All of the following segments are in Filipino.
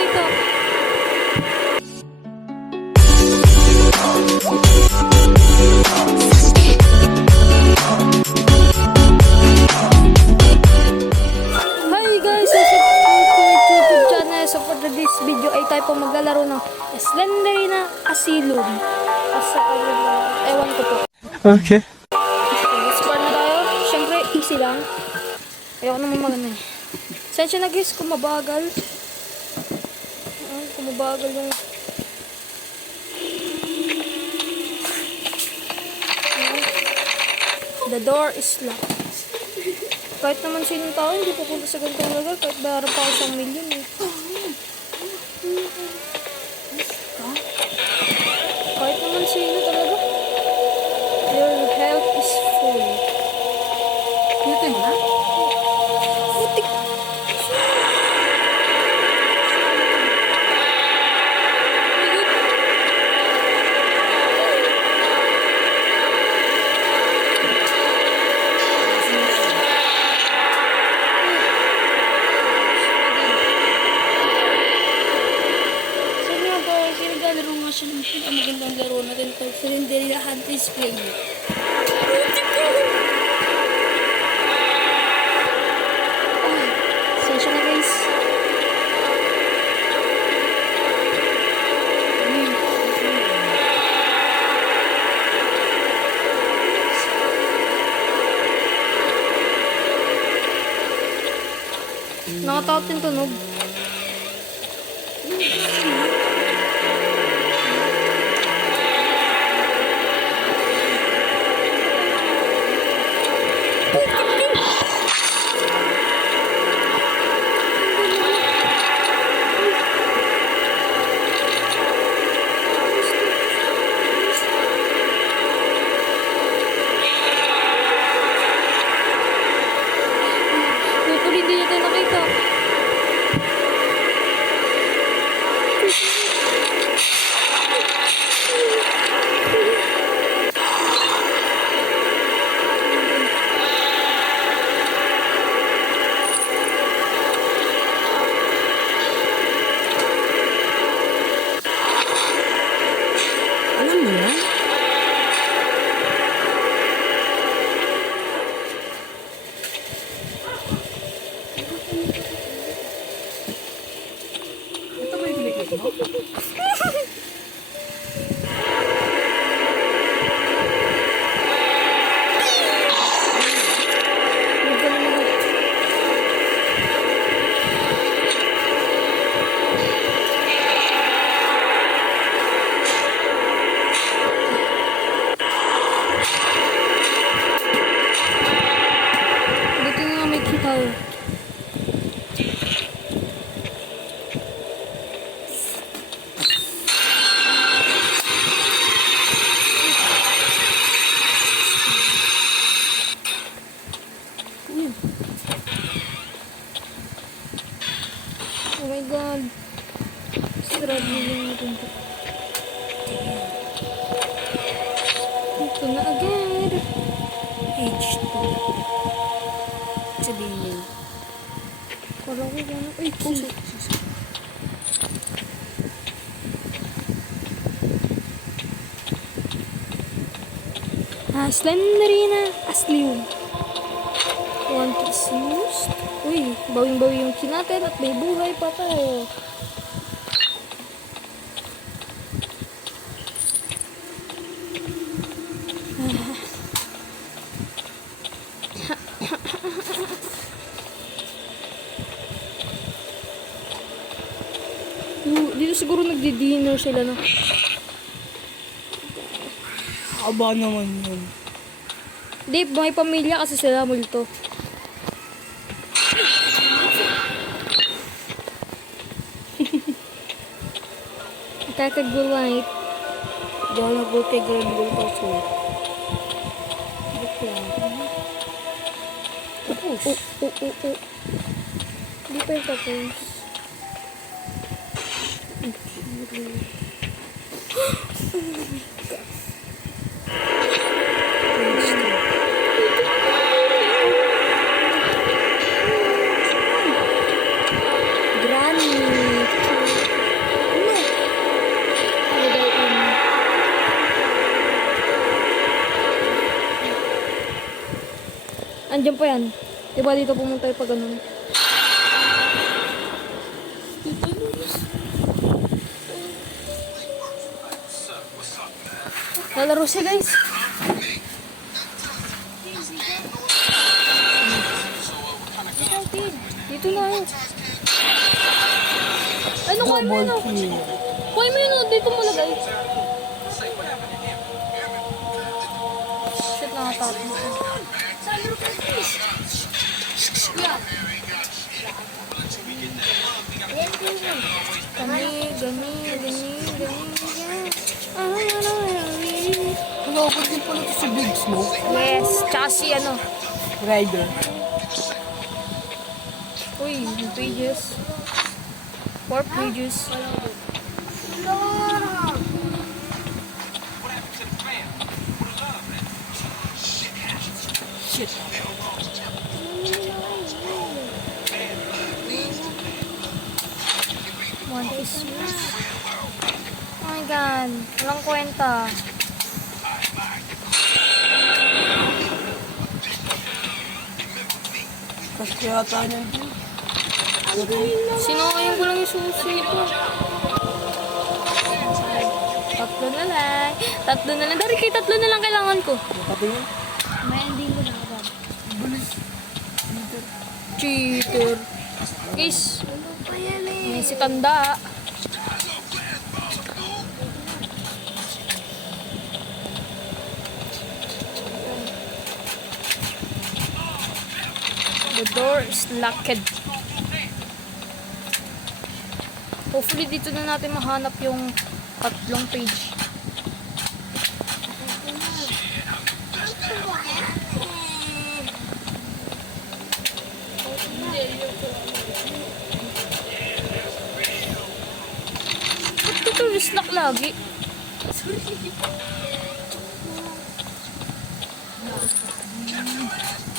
nakita. Hi guys! Welcome to YouTube channel. So for this video ay tayo po maglalaro ng Slenderina Asylum. Ewan ko po. Okay. Let's start na tayo. Siyempre, easy lang. Ayoko naman magana eh. Sensya na guys, kung mabagal. Kung mabagal yung... The door is locked. Kahit naman sinong tao, hindi pupunta sa ganitong lugar. Kahit bayaran pa ako 1 million eh. Kahit naman sino talaga. Your health is full. Dito yun na? Putik. Sabi nga ba, naglalaro nga siya ng magandang laro natin pag Slenderina Hunt Display. Sensya na guys. Nakatakot yung tunog. Pupuli, hindi niya tayo nakita. Alam mo na? Ito ba yung kiliklik mo? Buti nga may kita. Oh my god. Sarap nila natin ito. Ito na agad. H2. Sabihin mo. Kala ko gano'n. Ay, puso. Slenderina Asylum. One is used. Uy, bawing-bawi yung kinatin at may buhay pa tayo. Dito siguro nagdi-dinner sila no. Aba naman yun. Di, may pamilya kasi sila multo. Kakagulay. Di ako nag-okay girl password. Ba't yan? Tapos. Di pa yung tapos. Granny. Andiyan pa yan. Diba dito pumunta yung pag ganun? Lalaro siya guys. Dito na yun. Ano kuha mo yun? Kuha mo yun, dito mo lagay. Shit, nakatapos mo. Hello, ba't din pala ito si Big Smoke? Yes, tsaka si ano. Rider. Uy, yung pages. 4 pages. Shit. One is oh my god, walang kwenta. Kasi yata niyan din. Sinayang ko lang yung susi ito. Tatlo na lang. Tatlo na lang. Dari kay tatlo na lang kailangan ko. Patingin. May ending ko na ako. Bilis. Cheater. Guys, Ano pa yan eh? may si Tanda. The door is locked. Hopefully dito na natin mahanap yung tatlong page. Ba't ito lock lagi?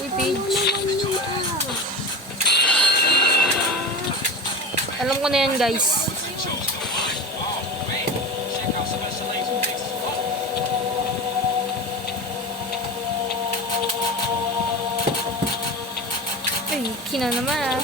Uy, page. Alam ko na yan, guys. Ay, kina naman.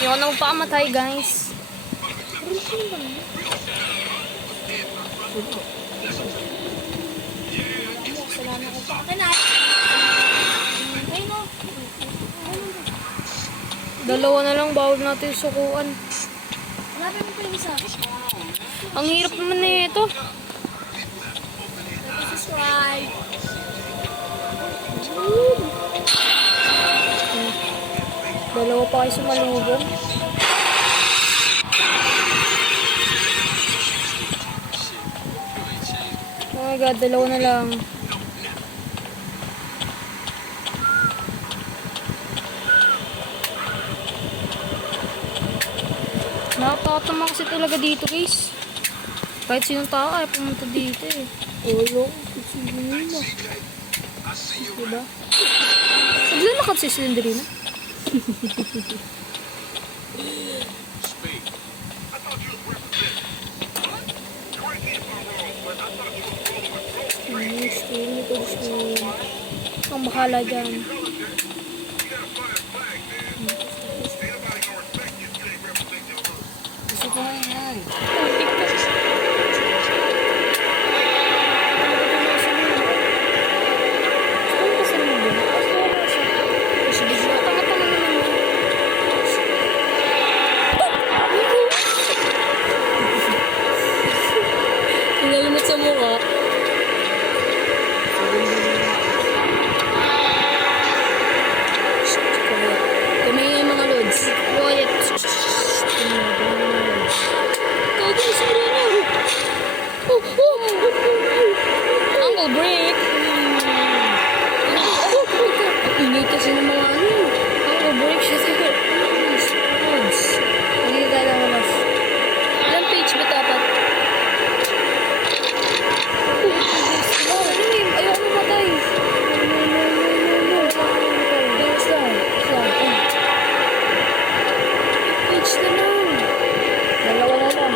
Yung na magpakamatay, guys. Dalawa na lang bawal natin sukuan. Hanapin mo pa yung isa. Ang hirap naman na ito. Subscribe. Dalawa pa kayo sumalubong. Oh my god, dalawa na lang. Nakakatama kasi talaga dito, guys. Kahit sinong tao ay pumunta dito eh. Ulo. Kusilina. Diba? Naglalakad si Slenderina. Ang bahala dyan. Gusto ko na yan. Nalimot sa mukha. page na lang. Dalawa na lang.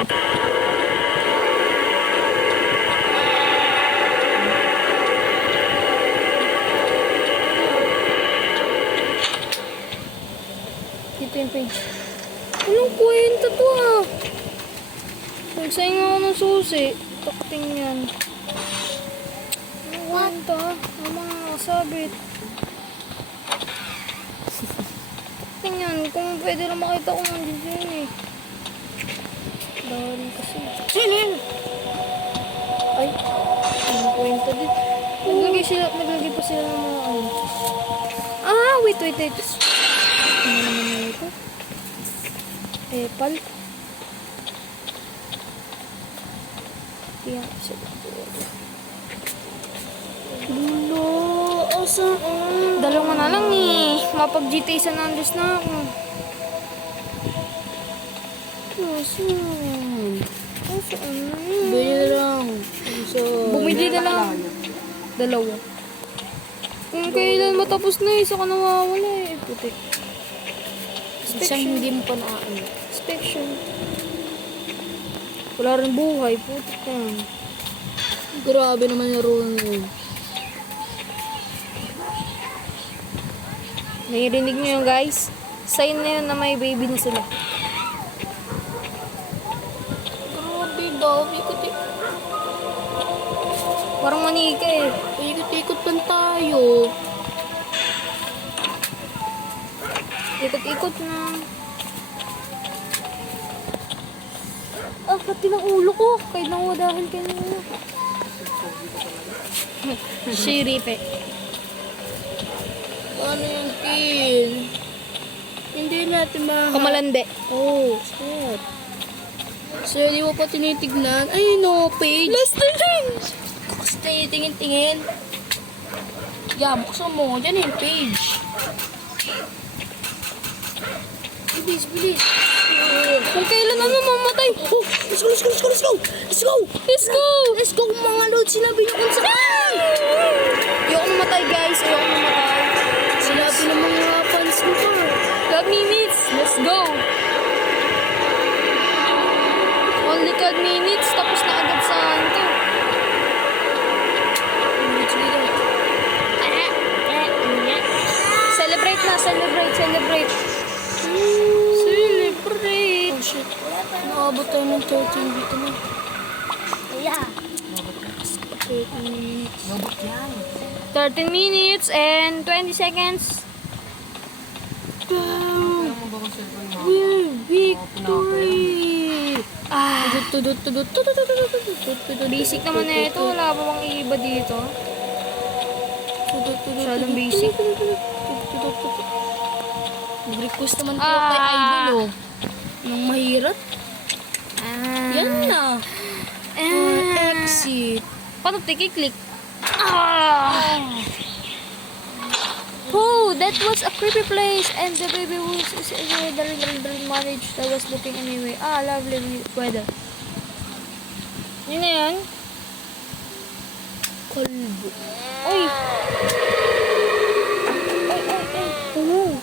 Dito yung page. Anong kwenta to ah? Nagsayang ako ng susi. Takting yan. Anong kwenta? Ang mga nakasabit. Takting yan. Kung pwede lang makita ko nandito yun eh. Dahil kasi. Sino yun? Ay, anong kwenta din? Naglagay pa sila ng mga ano. Ah, wait. Ano naman ito? Epal. Yan, sila. Lulo, asaan? Dalawa na lang eh. Mapag-GTA San Andres na ako. Asaan? Saan na Bili na lang. So, Bumili na lang. Dalawa. Kung kailan matapos na eh, saka nawawala eh. Puti. isang hindi mo pa naaano. Inspection. Wala rin buhay. Puti ka. Grabe naman yung ruang yun. Narinig niyo yun guys? Sign na yun na may baby na sila. Grabe ba? Parang manika eh. Ikot-ikot lang tayo. Ikot-ikot na. Ah, pati ng ulo ko. Kahit nawadahan ka na. Shiripe. Ano yung kill? Hindi natin Kamalande. Oh, shit. So, di mo pa tinitignan? Ay, no, page. Last na dyan! Kasi tingin-tingin. Yeah, buksan mo. Diyan yung page. Bilis. Kung kailan na mamamatay. Oh, let's go. Let's go, mga load. Sinabi niyo kung saan. Ayoko mamatay guys. Ayoko mamatay. Sinabi ng mga fans mo pa. 12 minutes. Let's go. Only 12 minutes. Tapos na agad sa ano. Celebrate na. Celebrate. Oh, shit. Nakabot tayo ng 13 dito na. Yeah. 13 minutes and 20 seconds. We're victory! Ah, Tudut. basic naman na ito. Wala pa bang iba dito? Masyadong basic. Nag-request naman kayo kay Idol, oh. Nang mahirap. Yan na. Exit. Paano tiki-click? Oh, that was a creepy place and the baby was managed. I was looking anyway. Ah, lovely weather. Yun na yan? Kalbo. Ay! Oh.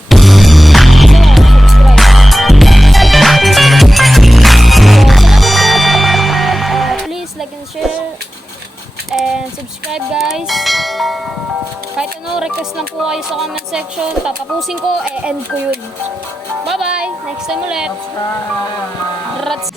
Please like and share and subscribe guys. Kahit ano, request lang po kayo sa comment section. Tatapusin ko, end ko yun. Bye bye! Next time ulit. Rats.